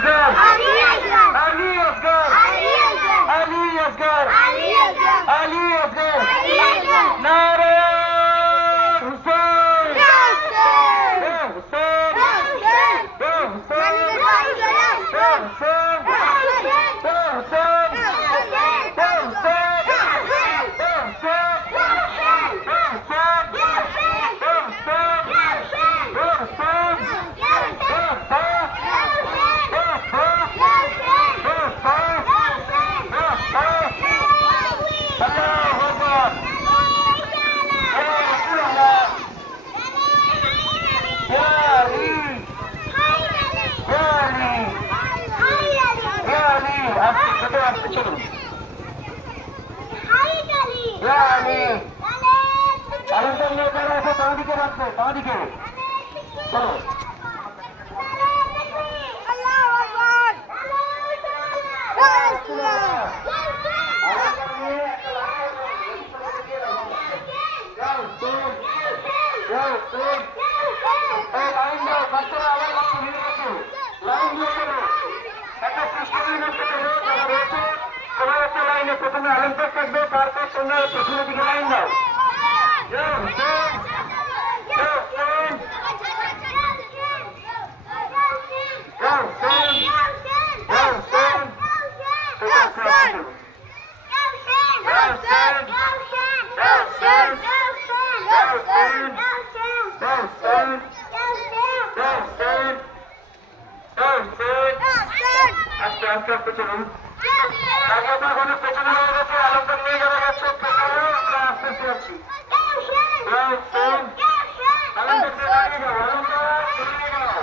Asghar. Ali Asghar. Ali Asghar. Ali Asghar. Nare Hussain. Hussain. প্রথমে আলমবাগ থাকবে, তারপর তোমরা পেছনের দিকে লাইন দাও। আস্তে আস্তে আস্তে চলুন। আগে তো এখন পেছনে হয়ে গেছে, আলমবাগ নিয়ে যাওয়া যাচ্ছে, পেছনে আমরা আস্তে আস্তে যাচ্ছি। আলমবাগ নিয়ে যাবো, আলমবাগ নিয়ে যাবো।